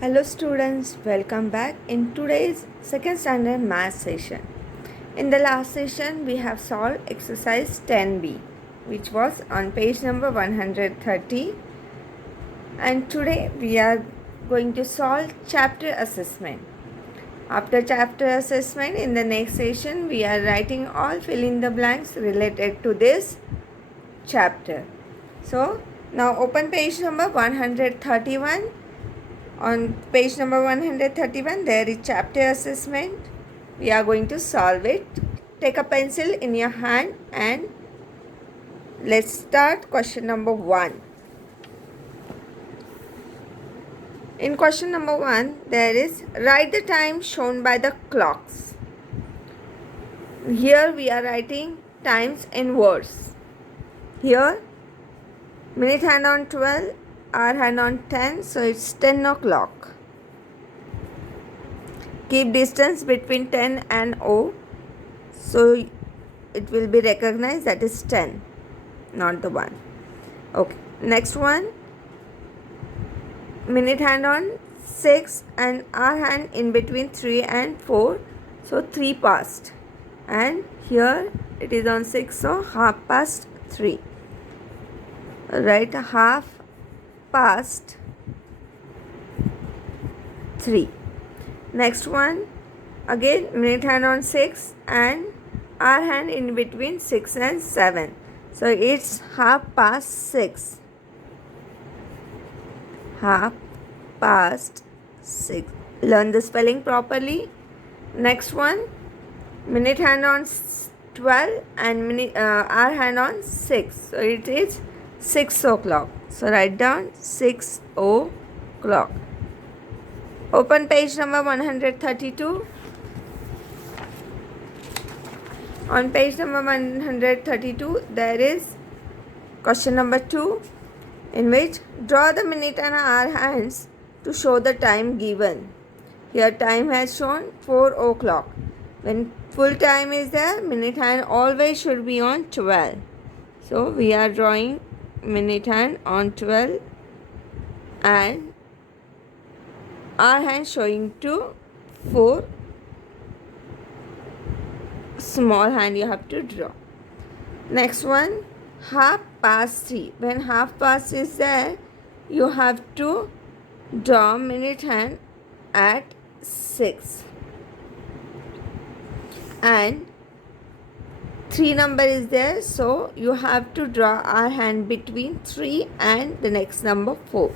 Hello students, welcome back in today's second standard math session. In the last session we have solved exercise 10b which was on page number 130, and today we are going to solve chapter assessment. After chapter assessment, in the next session we are writing all fill in the blanks related to this chapter. So now open page number 131. On page number 131, there is chapter assessment. We are going to solve it. Take a pencil in your hand and let's start question number 1. In question number 1, there is write the time shown by the clocks. Here we are writing times in words. Here, minute hand on 12, hour hand on 10, so it's 10 o'clock. Keep distance between 10 and O, so it will be recognized that is 10, not the 1. Okay, next one, minute hand on 6 and hour hand in between 3 and 4, so 3 past, and here it is on 6, so half past 3. Write half past 3. Next one, again minute hand on 6 and hour hand in between 6 and 7, so it's half past 6. Half past 6. Learn the spelling properly. Next one, minute hand on 12 and hour hand on 6, so it is 6 o'clock. So write down 6 o'clock. Open page number 132. On page number 132, there is question number 2, in which draw the minute and hour hands to show the time given. Here time has shown 4 o'clock. When full time is there, minute hand always should be on 12. So we are drawing minute hand on 12 and hour hand showing to 4. Small hand you have to draw. Next one, half past 3. When half past is there, you have to draw minute hand at 6. And 3 number is there, so you have to draw our hand between 3 and the next number 4.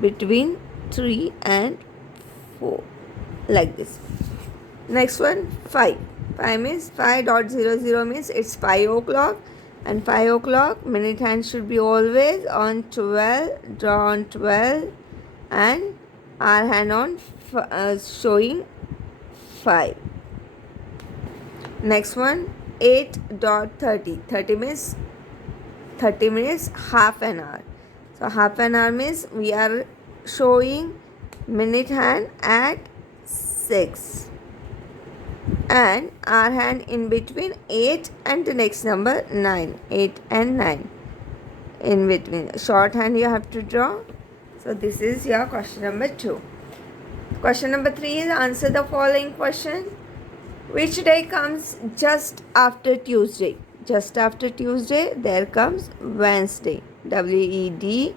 Between 3 and 4, like this. Next one, 5. 5 means 5.00 means it's 5 o'clock, and 5 o'clock minute hand should be always on 12. Draw on 12 and our hand on showing 5. Next one, 8.30. 30 minutes, half an hour. So half an hour means we are showing minute hand at 6 and our hand in between 8 and the next number 9. 8 and 9 in between. Short hand you have to draw. So this is your question number 2. Question number 3 is answer the following question. Which day comes just after Tuesday? Just after Tuesday there comes Wednesday. WEDNESDAY.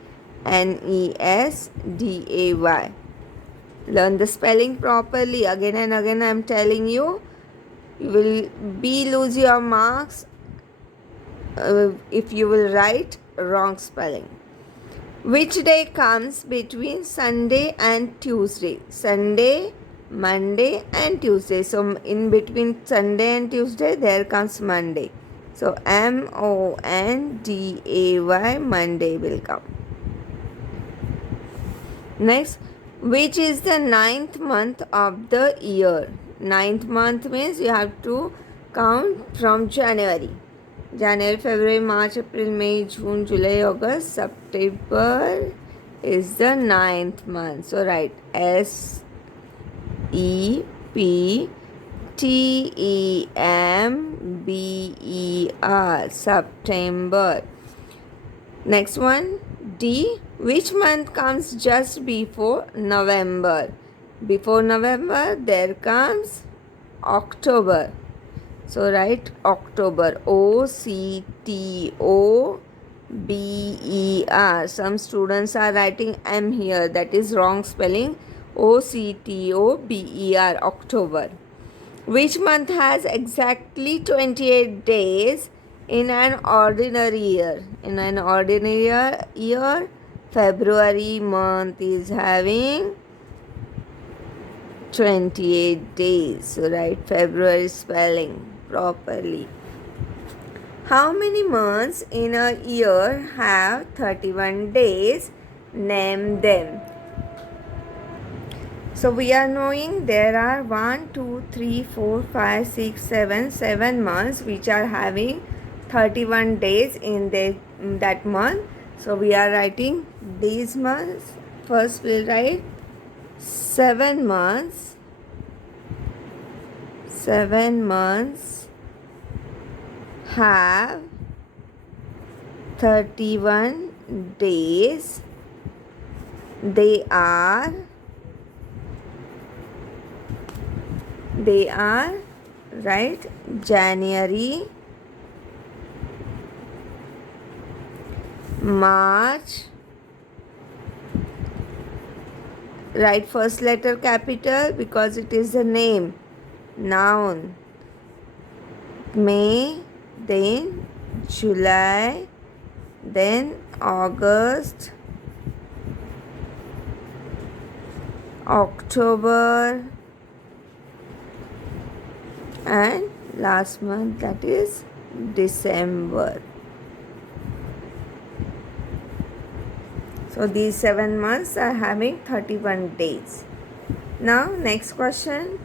Learn the spelling properly. Again and again I am telling you. You will lose your marks if you will write wrong spelling. Which day comes between Sunday and Tuesday? Sunday, Monday and Tuesday. So in between Sunday and Tuesday there comes Monday. So MONDAY, Monday will come. Next, which is the 9th month of the year? 9th month means you have to count from January. January, February, March, April, May, June, July, August, September is the 9th month. So write SEPTEMBER, September. Next one, D, Which month comes just before November? Before November, there comes October. So write October. October. Some students are writing M here. That is wrong spelling. October. October. Which month has exactly 28 days in an ordinary year? In an ordinary year, February month is having 28 days. So write February spelling properly. How many months in a year have 31 days? Name them. So we are knowing there are 1, 2, 3, 4, 5, 6, 7 months which are having 31 days in that month. So we are writing these months. First we'll write 7 months. 7 months have 31 days. They are right, January, March, write first letter capital because it is the name, noun, May, then July, then August, October, and last month, that is December. So these 7 months are having 31 days. Now next question.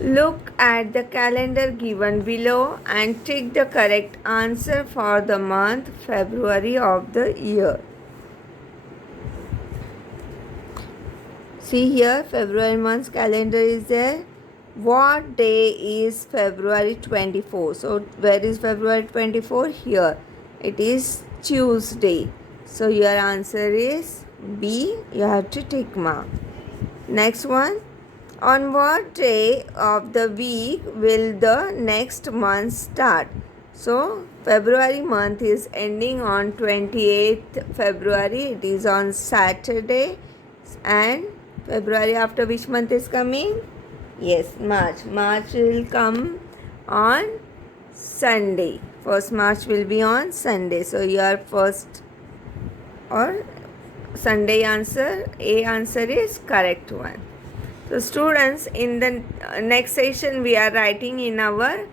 Look at the calendar given below and tick the correct answer for the month February of the year. See here, February month's calendar is there. What day is February 24? So where is February 24? Here. It is Tuesday. So your answer is B. You have to tick mark. Next one. On what day of the week will the next month start? So February month is ending on 28th February. It is on Saturday. And February after which month is coming? Yes, March. March will come on Sunday. First March will be on Sunday. So your first or Sunday answer, A answer is correct one. So students, in the next session we are writing in our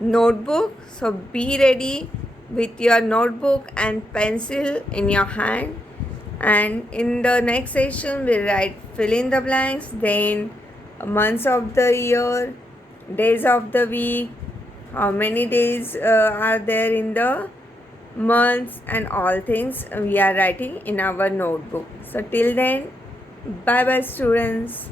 notebook. So be ready with your notebook and pencil in your hand. And in the next session we'll write fill in the blanks, then months of the year, days of the week, how many days are there in the months, and all things we are writing in our notebook. So till then, bye bye students.